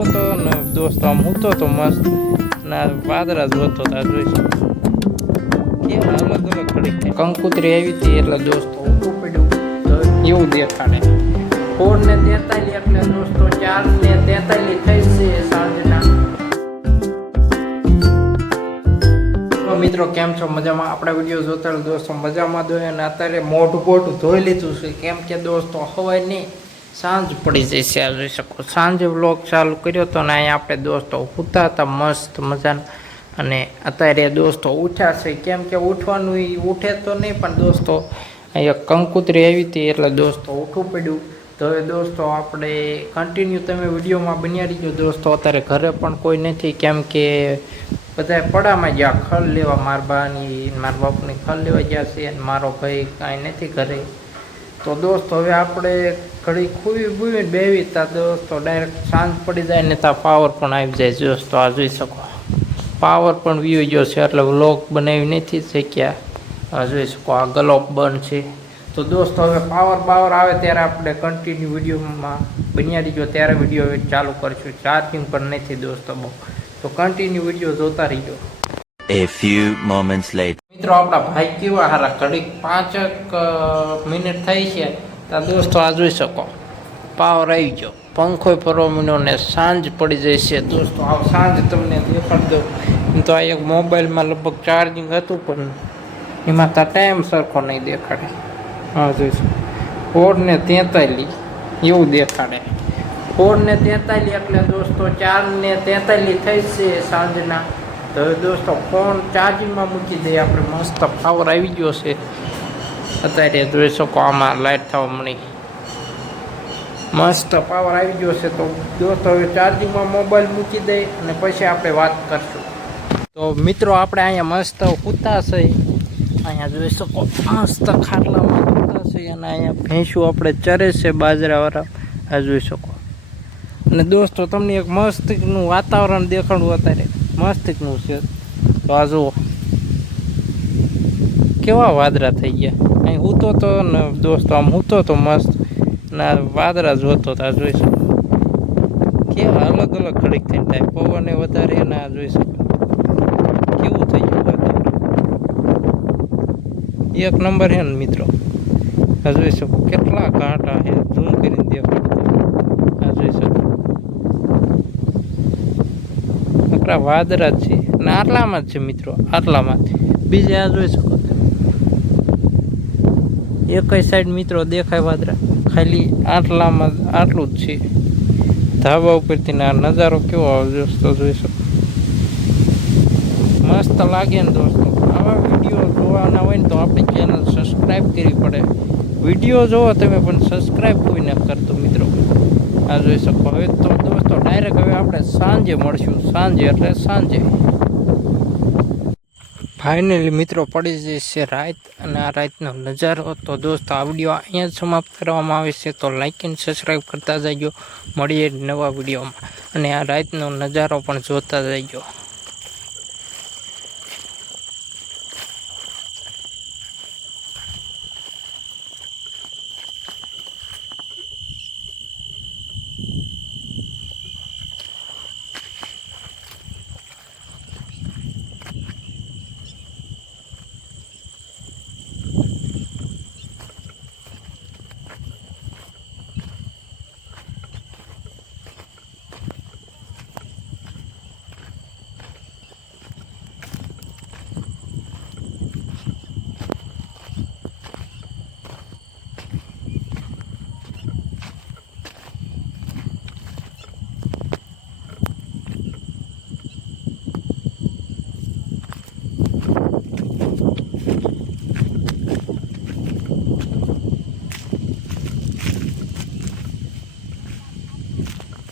તો ને દોસ્તો આમ હું તો મસ્ત ના વાદળા જોતો તા જોઈશું કેવા અલગ અલગ ઘડી કંકુતરી આવી હતી એટલે દોસ્તો ઊંધું પડ્યું એવું દેખાડે 4 ને 43 એટલે દોસ્તો 4 ને 43 થઈ છે સાંજના। મિત્રો કેમ છો મજામાં? આપણા વિડીયો જોતા દોસ્તો મજામાં દો અને અત્યારે મોઢું બોટું ધોઈ લીધું છે કેમ કે દોસ્તો હવાય નહીં સાંજ પડી જાય છે જોઈ શકો સાંજે વ્લોગ ચાલુ કર્યો તો ને અહીંયા આપણે દોસ્તો સૂતા હતા મસ્ત મજાના અને અત્યારે દોસ્તો ઉઠ્યા છે કેમ કે ઉઠવાનું ઉઠે તો નહીં પણ દોસ્તો અહીંયા કંકુતરી આવી હતી એટલે દોસ્તો ઉઠવું પડ્યું। તો હવે દોસ્તો આપણે કન્ટિન્યુ તમે વિડીયોમાં બન્યા રહીજો દોસ્તો। અત્યારે ઘરે પણ કોઈ નથી કેમ કે બધા પડામાં ગયા ખલ લેવા મારા બાની મારા બાપની ખલ લેવા ગયા છે અને મારો ભાઈ કાંઈ નથી ઘરે। તો દોસ્તો હવે આપણે ઘડી ખૂવી બુવીને બેવી તા દોસ્તો ડાયરેક્ટ સાંજ પડી જાય ને ત્યાં પાવર પણ આવી જાય દોસ્તો આ જોઈ શકો પાવર પણ વ્યૂ ગયો છે એટલે વ્લોગ બનાવી નથી શક્યા જોઈ શકો આ ગલોપ બંધ છે। તો દોસ્તો હવે પાવર આવે ત્યારે આપણે કન્ટિન્યુ વિડીયોમાં બન્યા રહીજો ત્યારે વિડીયો ચાલુ કરીશું। ચાર્જિંગ પણ નથી દોસ્તો બહુ તો કન્ટિન્યુ વિડીયો જોતા રહીજો। A few moments later મિત્રો આપણા ભાઈ કેવા હારા ઘડીક 5 મિનિટ થઈ છે તો દોસ્તો આ જોઈ શકો પાવર આવી ગયો પંખો ફરવા ને સાંજ પડી જાય છે દોસ્તો આ સાંજ તમને દેખાડી દઉં તો આ એક મોબાઈલમાં લગભગ ચાર્જિંગ હતું પણ એમાં તો ટાઈમ સરખો નહીં દેખાડે હા જોઈશું 4 ને 43 એવું દેખાડે 4 ને 43 એટલે દોસ્તો 4 ને 43 થઈ છે સાંજના। તો દોસ્તો ફોન ચાર્જિંગમાં મૂકી દઈએ આપણે મસ્ત પાવર આવી ગયો છે અત્યારે જોઈ શકો આમાં લાઇટ થવા મળી મસ્ત પાવર આવી ગયો છે। તો દોસ્તો હવે ચાર્જિંગમાં મોબાઈલ મૂકી દઈએ અને પછી આપણે વાત કરશું। તો મિત્રો આપણે અહીંયા મસ્ત સૂતા છે અહીંયા જોઈ શકો મસ્ત ખાટલામાં સૂતા છે અને અહીંયા ભેંસું આપણે ચરે છે બાજરાવાળા આ જોઈ શકો। અને દોસ્તો તમને એક મસ્તનું વાતાવરણ દેખાડવું અત્યારે મસ્તનું છે તો આ જુઓ કેવા વાદળા થઈ ગયા અહીં હૂતો તો ને દોસ્તો આમ હૂતો તો મસ્ત ના વાદળા જોતો તો આ જોઈ શકો કેવા અલગ અલગ ઘડીક થઈને થાય પવને વધારે ને આ જોઈ શકો કેવું થઈ ગયું વાતાવરણ એક નંબર છે ને મિત્રો આ જોઈ શકો કેટલા કાંટા છે ઝૂમ કરીને દેખાડો આ જોઈ શકો વાદળા જ છે અને આટલામાં જ છે મિત્રો આટલામાંથી બીજે આ જોઈ શકો એક સાઈડ મિત્રો દેખાય વાદળા ખાલી આટલામાં આટલું જ છે ધાબા ઉપરથી આ નજારો કેવો આવે દોસ્તો જોઈ શકો મસ્ત લાગે ને દોસ્તો। આવા વિડીયો જોવાના હોય ને તો આપણી ચેનલ સબસ્ક્રાઈબ કરવી પડે વિડીયો જોવો તમે પણ સબસ્ક્રાઈબ કોઈ ન કરતો મિત્રો આ જોઈ શકો। હવે તો દોસ્તો ડાયરેક્ટ હવે આપણે સાંજે મળશું સાંજે એટલે સાંજે ફાઇનલી મિત્રો પડી જશે રાત અને આ રાતનો નજારો। તો દોસ્તો આ વિડીયો અહીંયા જ સમાપ્ત કરવામાં આવે છે તો લાઈક અને સબસ્ક્રાઈબ કરતા જજો મળીએ નવા વિડીયોમાં અને આ રાતનો નજારો પણ જોતા જજો।